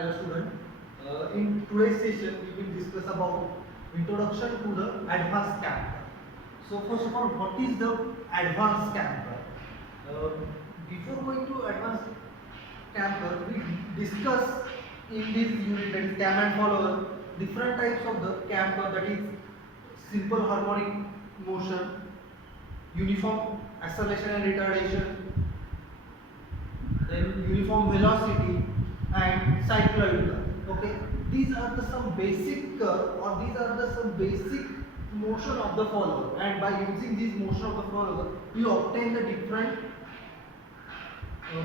Hello student. In today's session we will discuss about introduction to the advanced camper. So first of all, what is the advanced camper? Uh, Before going to advanced camper, we discuss in this unit, that is cam and follower, different types of the camper, that is simple harmonic motion, uniform acceleration and retardation, then uniform velocity and cycloid curve. Okay, these are the some basic curve, or these are the some basic motion of the follower, and by using this motion of the follower we obtain the different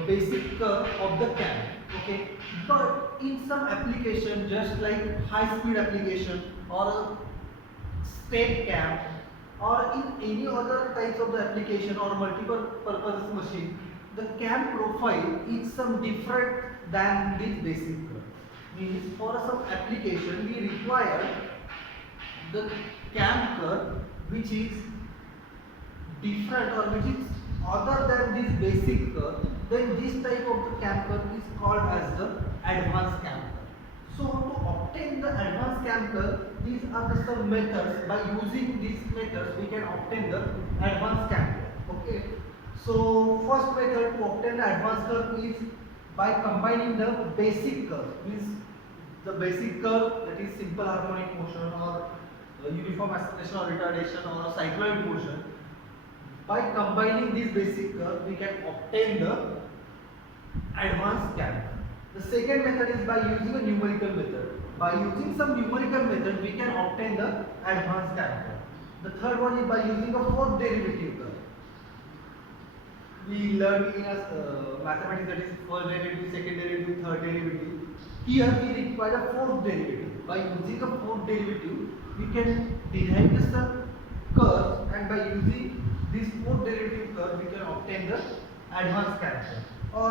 basic curve of the cam. Okay, but in some application, just like high speed application or a step cam, or in any other types of the application or multiple purpose machine, the cam profile is some different than this basic curve. Means for some application we require the cam curve which is different, or which is other than this basic curve, then this type of the cam curve is called as the advanced cam curve. So to obtain the advanced cam curve, these are the some methods. By using these methods, we can obtain the advanced cam curve. Okay. So first method to obtain the advanced curve is by combining the basic curve. Means the basic curve, that is simple harmonic motion, or uniform acceleration or retardation, or cycloid motion. By combining this basic curve, we can obtain the advanced cam curve. The second method is by using a numerical method. By using some numerical method, we can obtain the advanced cam curve. The third one is by using a fourth derivative curve. We learned in mathematics, that is first derivative, second derivative, third derivative. Here we require a fourth derivative. By using a fourth derivative, we can derive the some curve, and by using this fourth derivative curve, we can obtain the advanced cam curve. Or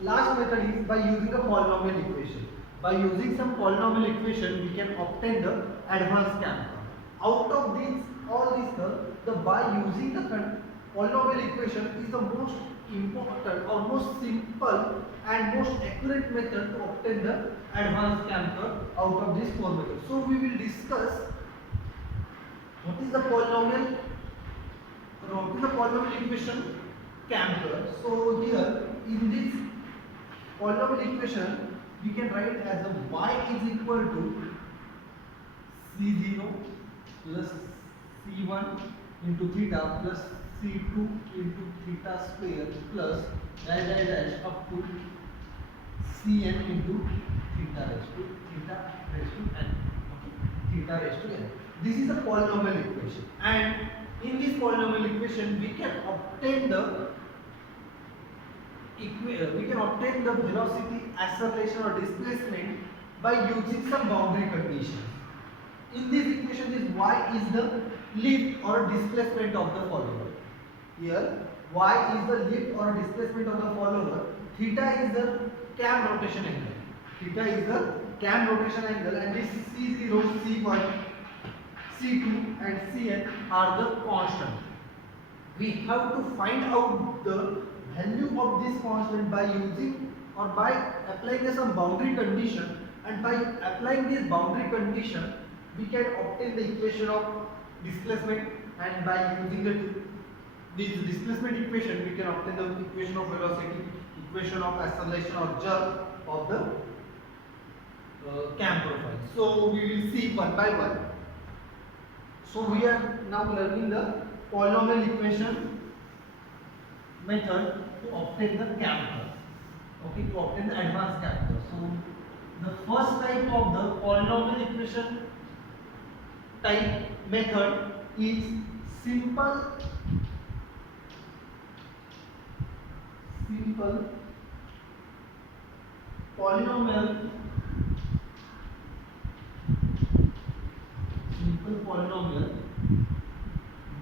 last method is by using a polynomial equation. By using some polynomial equation, we can obtain the advanced cam curve. Out of these, all these curves, by using the polynomial equation is the most important or most simple and most accurate method to obtain the advanced cam curve out of these four methods. So we will discuss what is the polynomial equation cam curve. So here in this polynomial equation, we can write as a y is equal to c0 plus c1 into theta plus c2 into theta square plus dash dash dash up to cn into theta raised to n. Okay, theta raised to n. This is a polynomial equation, and in this polynomial equation we can obtain the velocity, acceleration or displacement by using some boundary conditions. In this equation, this y is the lift or displacement of the follower. Here y is the lift or displacement of the follower. Theta is the cam rotation angle. And this c0, c1, c2 and cn are the constant. We have to find out the value of this constant by using or by applying some boundary condition, and by applying this boundary condition we can obtain the equation of displacement, and by using this displacement equation we can obtain the equation of velocity, equation of acceleration or jerk of the cam profile. So we will see one by one. So we are now learning the polynomial equation method to obtain the cam curve. Okay, to obtain the advanced cam curve. So the first type of the polynomial equation type method is simple polynomial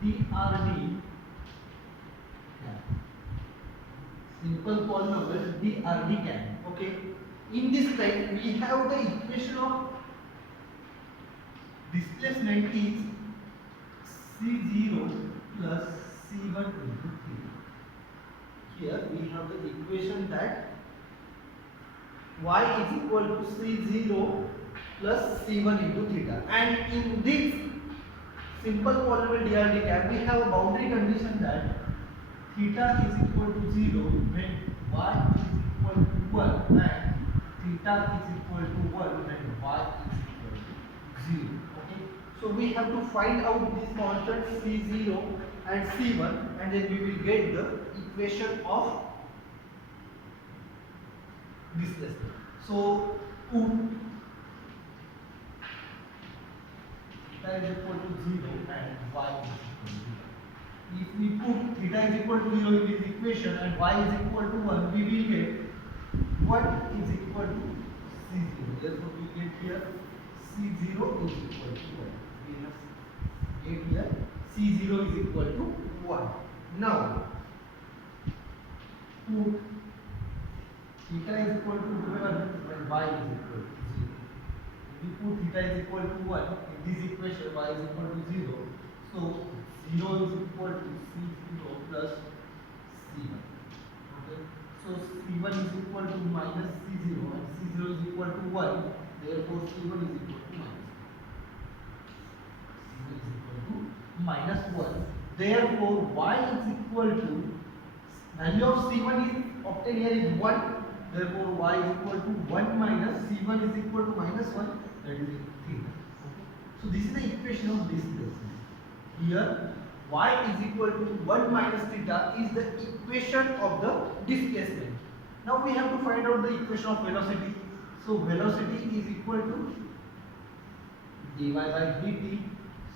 DRD. Simple polynomial DRD cam. Okay. In this type, we have the equation of displacement is c0 plus c1 into 3. Here we have the equation that y is equal to c0 plus c1 into theta. And in this simple polynomial DRD cap, we have a boundary condition that theta is equal to 0 when y is equal to 1 and theta is equal to 1 when y is equal to 0. Okay, so we have to find out these constants c0 and c1, and then we will get the equation of displacement. So put theta is equal to 0 and y is equal to 0. If we put theta is equal to 0 in this equation and y is equal to 1, we will get 1 is equal to c0. Therefore, we get here c0 is equal to 1. We must get here c0 is equal to 1. Now, put theta is equal to 1 when y is equal to 0. If we put theta is equal to 1 in this equation, y is equal to 0. So 0 is equal to c0 plus c1. Okay. So c1 is equal to minus c0 and c0 is equal to 1. Therefore c1 is equal to minus 1. C1 is equal to minus 1. Therefore y is equal to value of c1 is obtained here is 1. Therefore y is equal to 1 minus c1 is equal to minus 1, that is theta. Okay. So this is the equation of displacement. Here y is equal to 1 minus theta is the equation of the displacement. Now we have to find out the equation of velocity. So velocity is equal to dy by dt.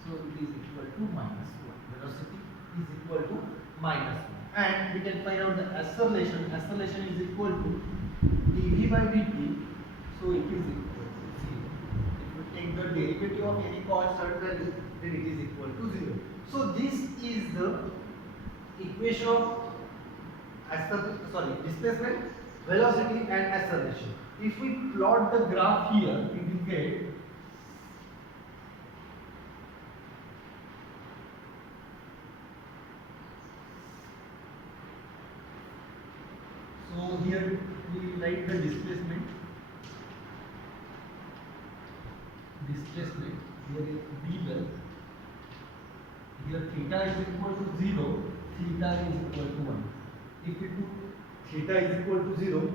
So it is equal to minus 1. Velocity is equal to minus 1. And we can find out the acceleration. Acceleration is equal to dv by dt. So it is equal to 0. If we take the derivative of any constant value, then it is equal to 0. So this is the equation of displacement, velocity and acceleration. If we plot the graph here, we will get so here we write the displacement. Displacement here is d1. Here theta is equal to 0, theta is equal to 1. If we put theta is equal to 0,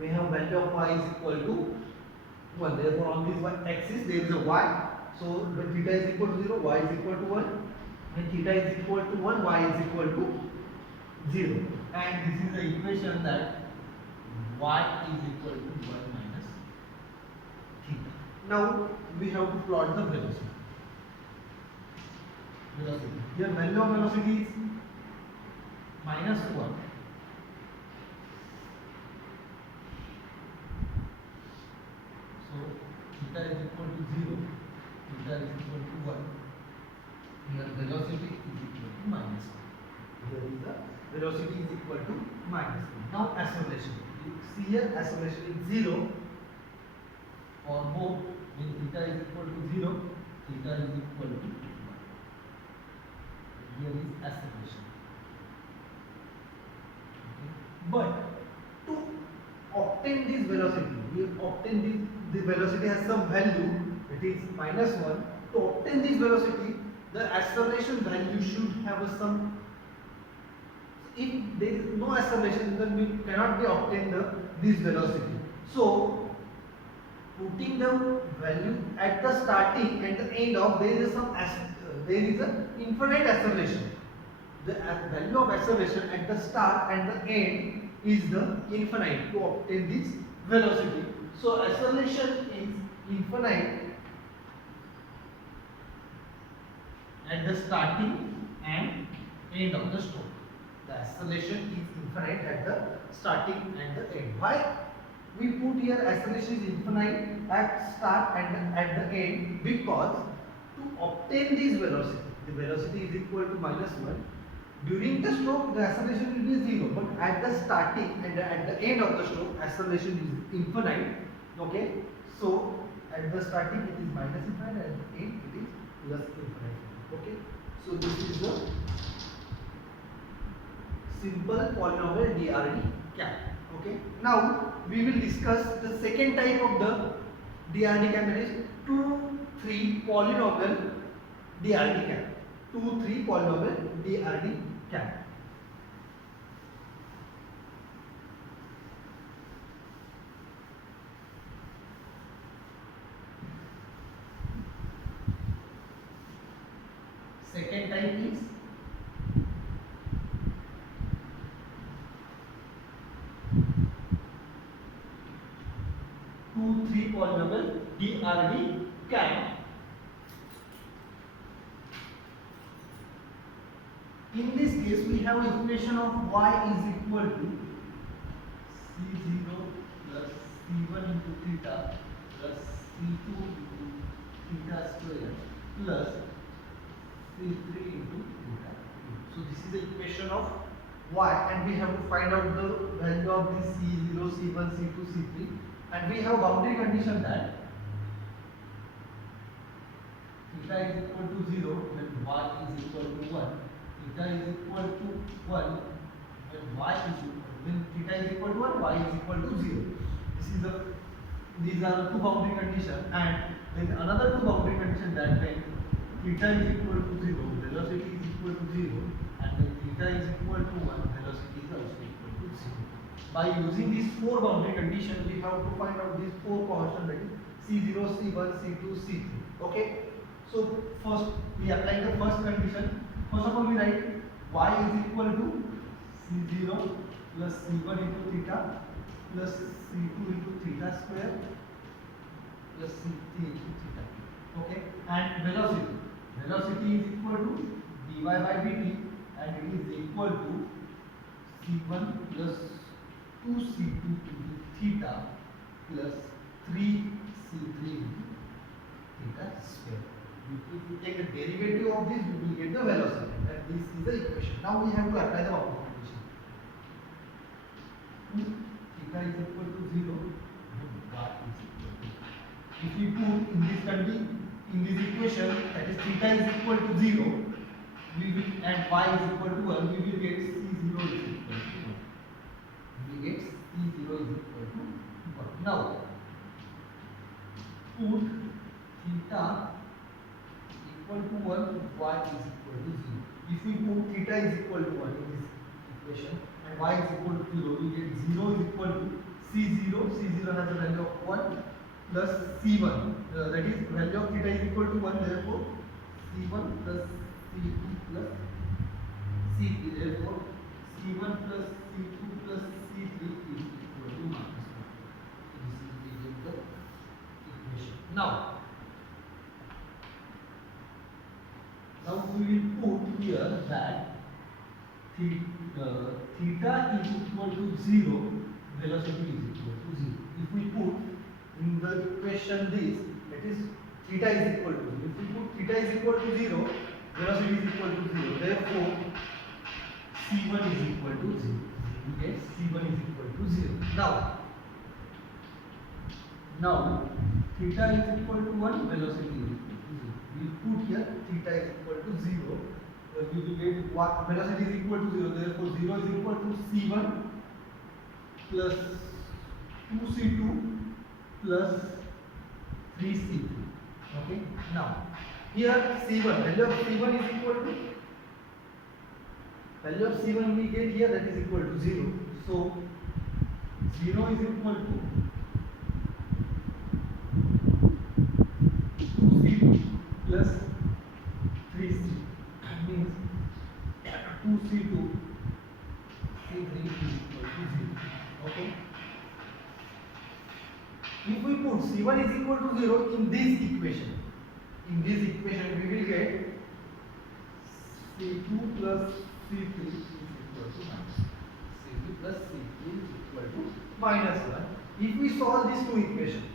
we have value of y is equal to 1. Therefore, on this y-axis there is a y. So when theta is equal to 0, y is equal to 1. When theta is equal to 1, y is equal to 0. And this is the equation that y is equal to 1 minus theta. Now we have to plot the velocity. Here value of velocity is minus 1. So theta is equal to 0, theta is equal to 1. Here velocity is equal to minus 1. Here is the velocity is equal to minus 1. Now acceleration. You see here acceleration is 0 or more. When theta is equal to 0, theta is equal to 1. Here is acceleration. Okay. But to obtain this velocity, we obtain the velocity has some value, it is minus 1. To obtain this velocity, the acceleration value should have some. If there is no acceleration, then we cannot be obtain this velocity. So putting the value at the starting and the end of there is an infinite acceleration. The value of acceleration at the start and the end is the infinite to obtain this velocity. So acceleration is infinite at the starting and end of the stroke. The acceleration is infinite at the starting and the end. Why we put here acceleration is infinite at start and at the end? Because to obtain this velocity, the velocity is equal to minus 1. During the stroke, the acceleration will be 0, but at the starting and at the end of the stroke, acceleration is infinite. Okay, so at the starting it is minus infinite, at the end it is plus infinite. Okay, so this is the simple polynomial DRD cap. Okay. Now we will discuss the second type of the DRD CAM, that is 2-3 polynomial DRD CAM. 2-3 polynomial DRD CAM. Second type is 2-3 polynomial DRD CAM. In this case, we have equation of y is equal to c0 plus c1 into theta plus c2 into theta square plus c3 into theta. So this is the equation of y, and we have to find out the value of this c0, c1, c2, c3, and we have boundary condition that theta is equal to 0 when y is equal to 1, theta is equal to 1 when theta is equal to 1, y is equal to 0. These are the two boundary conditions, and there is another two boundary condition that when theta is equal to 0, velocity is equal to 0, and when theta is equal to 1, velocity is also equal to 0. By using these four boundary conditions, we have to find out these four constants, that is c0, c1, c2, c3. Okay. So first we apply the first condition. First of all, we write y is equal to c0 plus c1 into theta plus c2 into theta square plus c3 into theta. Okay. And velocity is equal to dy by dt, and it is equal to c1 plus 2c2 into theta plus 3c3 into theta square. If we take the derivative of this, we will get the velocity, and this is the equation. Now we have to apply the boundary condition. Theta is equal to 0, and y is equal to. If we put in this equation, that is theta is equal to 0, we will, and y is equal to 1, we will get c0 is equal to 1. We get c0 is equal to 1. Now put theta equal to 1, y is equal to 0. If we put theta is equal to 1 in this equation and y is equal to 0, we get 0 is equal to c0. C0 has a value of 1 plus c1. That is, value of theta is equal to 1. Therefore, c1 plus c2 plus c3. Therefore, c1 plus c2 plus c3 is equal to -1. This is the equation. Now we will put here that theta is equal to 0, velocity is equal to 0. If we put in the equation this, that is theta is equal to 0. If we put theta is equal to 0, velocity is equal to 0. Therefore, c1 is equal to 0. We get c1 is equal to 0. Now theta is equal to 1, velocity is equal to 0. We put here theta is equal to 0. We will get what velocity is equal to 0. Therefore, 0 is equal to c1 plus 2c2 plus 3c3. Okay. Now here c1, value of c1 is equal to, value of c1 we get here, that is equal to 0. So 0 is equal to 2c2 plus 3c, means 2c2 c3 is equal to 0. Okay. If we put c1 is equal to 0 in this equation, we will get c2 plus c3 is equal to c2 plus c3 is equal to -1. If we solve these two equations,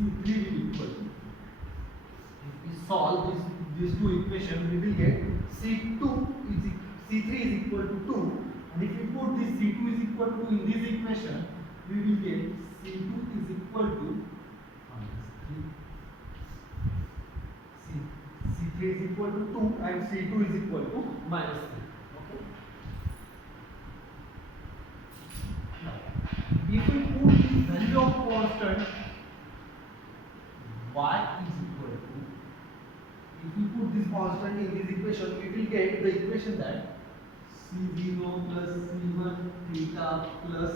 C3 will equal to, if we solve these two equations, we will get C3 is equal to 2, and if we put this C2 is equal to in this equation, we will get C2 is equal to equal to 2 and C2 is equal to minus 3. Okay. Now, if we put the value of constant y is equal to, if we put this constant in this equation, we will get the equation that C0 plus C1 theta plus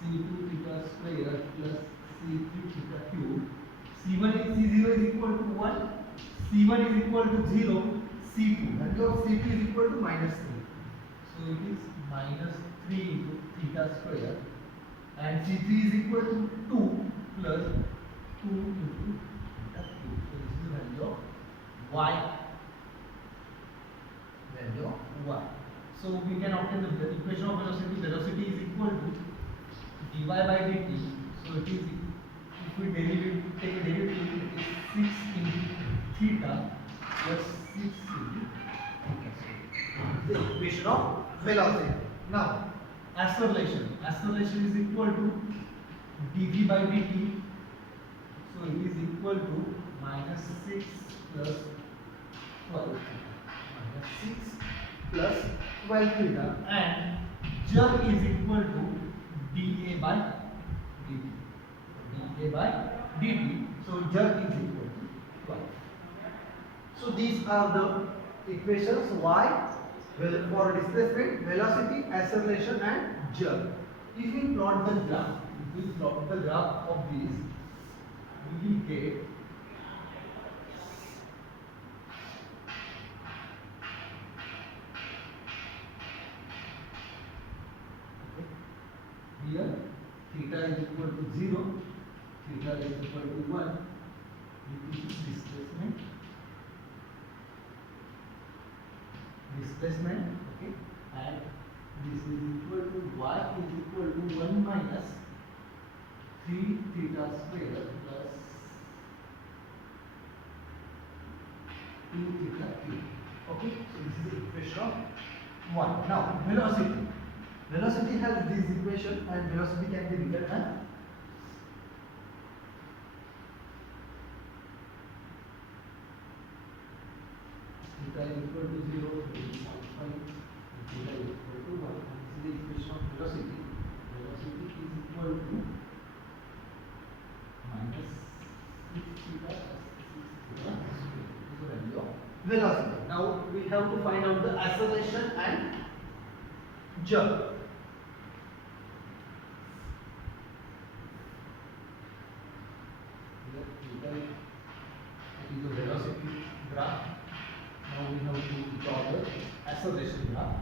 C2 theta square plus C3 theta cube. C0 is equal to 1, C1 is equal to 0, C2, value of C2 is equal to minus 3. So it is minus 3 into theta square, and C3 is equal to 2 plus 2 into theta cube. So this is the value of y. Value of y. So we can obtain the equation of velocity. Velocity is equal to dy by dt. So it is, if we take a derivative, it is 6 into theta plus 6 into theta. The equation of velocity. Now, acceleration. Acceleration is equal to dv by dt. So it is equal to minus 6 plus 12. Minus 6 plus 12 theta, and jerk is equal to dA by dt. dA by dt. So jerk is equal to 12. So these are the equations y for displacement, velocity, acceleration, and jerk. If we plot the graph of these, we will get here theta is equal to 0, theta is equal to 1, this is displacement, okay, and this is equal to y is equal to 1 minus 3 theta square plus 2 theta cube. Okay, so this is the equation of 1. Now, velocity. Velocity has this equation, and velocity can be written as theta is equal to 0, theta is equal to 1. This is the equation of velocity. Velocity is equal to minus 6 theta plus 6 theta. This is the value of velocity. Now we have to find out the acceleration and jerk. It is a velocity graph. Now we have to draw the acceleration graph.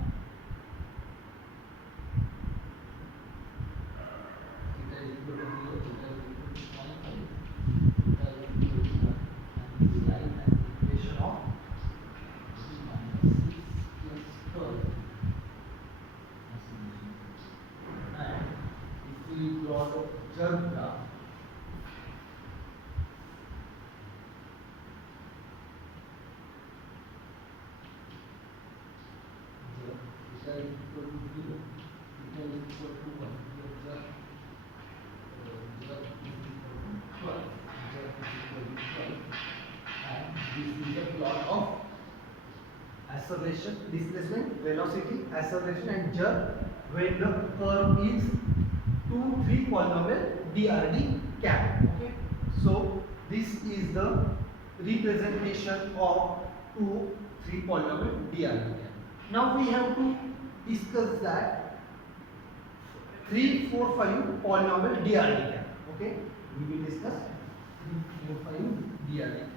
Theta is equal to 0, theta is equal to 0.5, theta is equal to 1, and this line has the equation of minus 6 plus 12 acceleration. And if we draw the jerk graph, theta is equal to 0, theta is equal to 1, here jerk is equal to 12, jerk is equal to 12, and this is the plot of acceleration, displacement, velocity, acceleration, and jerk when the curve is 2, 3 polynomial DRD cap. Okay, so this is the representation of 2, 3 polynomial DRD cap. Now we have to discuss that 3, 4, 5 polynomial DRD cap. Okay, we will discuss 3, 4, 5 DRD cap.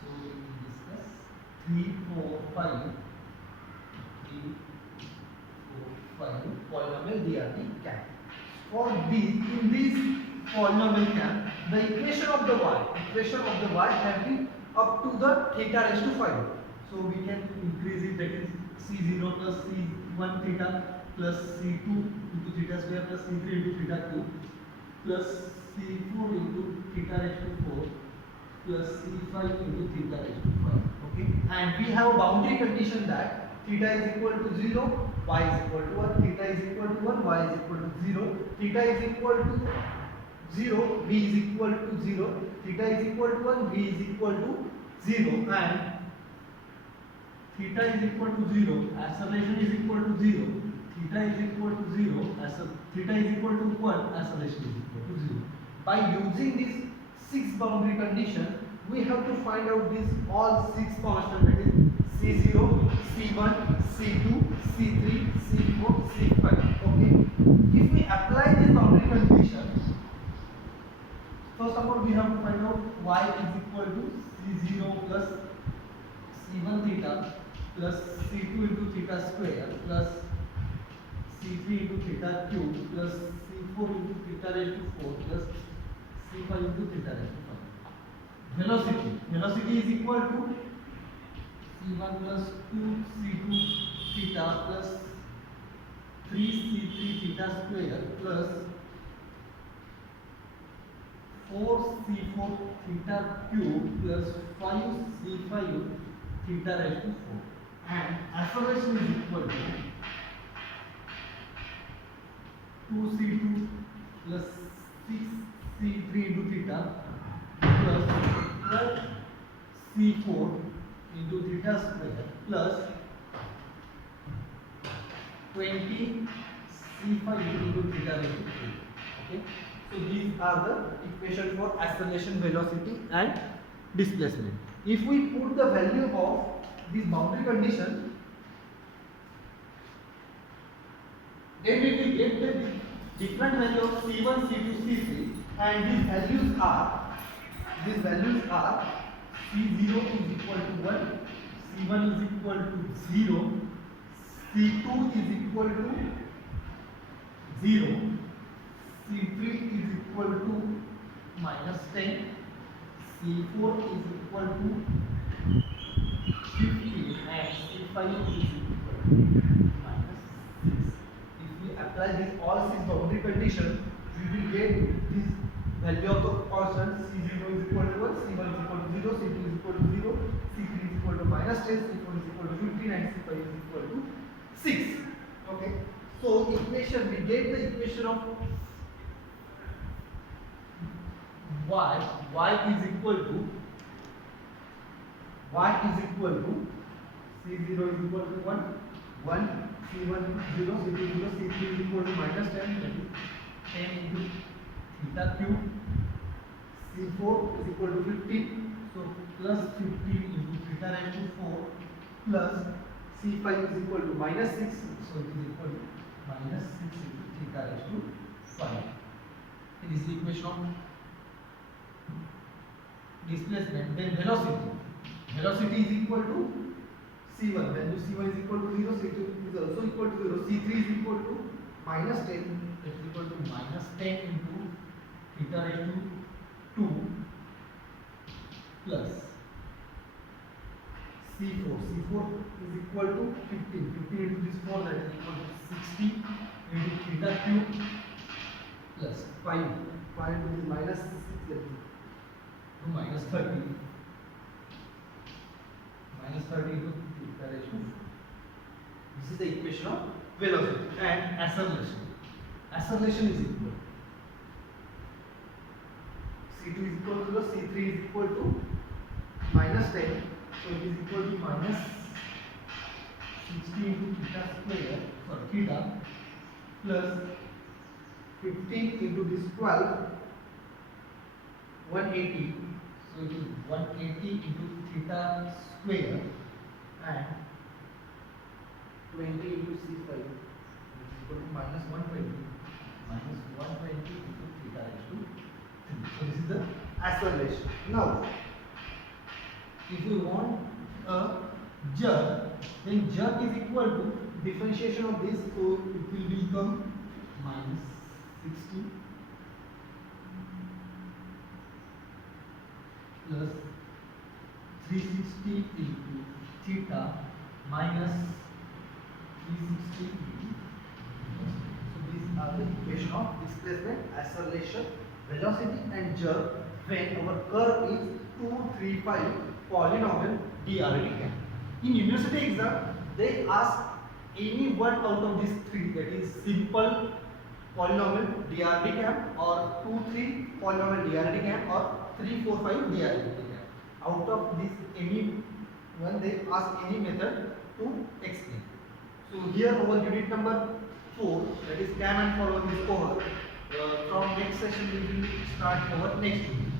So we will discuss 3, 4, 5. 5 polynomial DRD cap. For in this polynomial cap, the equation of the y have been up to the theta raised to 5. So we can increase it, that is c0 plus c1 theta plus c2 into theta square plus c3 into theta cube plus c4 into theta raised to 4 plus c5 into theta raised to 5. Okay, and we have a boundary condition that theta is equal to 0, y is equal to 1, theta is equal to 1, y is equal to 0, theta is equal to 0, v is equal to 0, theta is equal to 1, v is equal to 0, and theta is equal to 0, acceleration is equal to 0, theta is equal to 0, theta is equal to 1, acceleration is equal to 0. By using these 6 boundary conditions, we have to find out these all 6 constants, that is C0, C1, C2, C3, C4, C5. Okay. If we apply this boundary conditions, first of all we have to find out y is equal to C0 plus C1 theta plus C2 into theta square plus C3 into theta cube plus C4 into theta raised to 4 plus C5 into theta raised to 5. Velocity is equal to C1 plus 2C2 theta plus 3C3 theta square plus 4C4 theta cube plus 5C5 theta raised to 4. And acceleration is equal to 2C2 plus 6C3 into theta plus 12C4 into theta square plus 20C5 into theta raised to 3. Okay. So these are the equation for acceleration, velocity and displacement. If we put the value of this boundary condition, then we will get the different value of C1, C2, C3, and these values are C0 is equal to 1, C1 is equal to 0, C2 is equal to 0, C3 is equal to minus 10, C4 is equal to 50, and C5 is equal to minus 6. If we apply these all 6 boundary conditions, we will get this value of the constant. C0 is equal to 1, C1 is equal to 0, C2 is equal to 0, C3 is equal to minus 10, C4 is equal to 15, and C5 is equal to 6. Okay. So equation, we get the equation of y is equal to C0 is equal to 1, C1 0, C2 0, C3 is equal to minus 10, that is 10 into theta cube, C4 is equal to 15, so plus 15 into theta raised to 4 plus C5 is equal to minus 6, so it is equal to minus 6 into theta raised to 5. It is the equation of displacement. Then velocity is equal to C1, value C1 is equal to 0, C2 is also equal to 0, C3 is equal to minus 10, that is equal to minus 10 into theta raised to 2 plus C4 is equal to 15 into this 4, that is equal to 60 into theta cube plus 5 into this minus 6, that is to minus 30 into theta raised to 4. This is the equation of velocity. And acceleration is equal, C2 is equal to 0, C3 is equal to minus 10, so it is equal to minus 60 into theta square for theta plus 15 into this 12, 180, so it is 180 into theta square and 20 into C5, which is equal to minus 120 into theta raised to 3. So this is the acceleration. Now, if you want a jerk, then jerk is equal to differentiation of this, so it will become minus 60 plus 360 into theta minus 360 into. So these are the equation of displacement, acceleration, velocity and jerk when our curve is 2, 3, 5 polynomial DRD CAM. In university exam, they ask any one out of these three, that is simple polynomial DRD CAM, or 2, 3 polynomial DRD CAM, or 3, 4, 5 DRD CAM. Out of this any one, they ask any method to explain. So here our unit number 4, that is CAM and following this cohort. From next session we will start our next unit.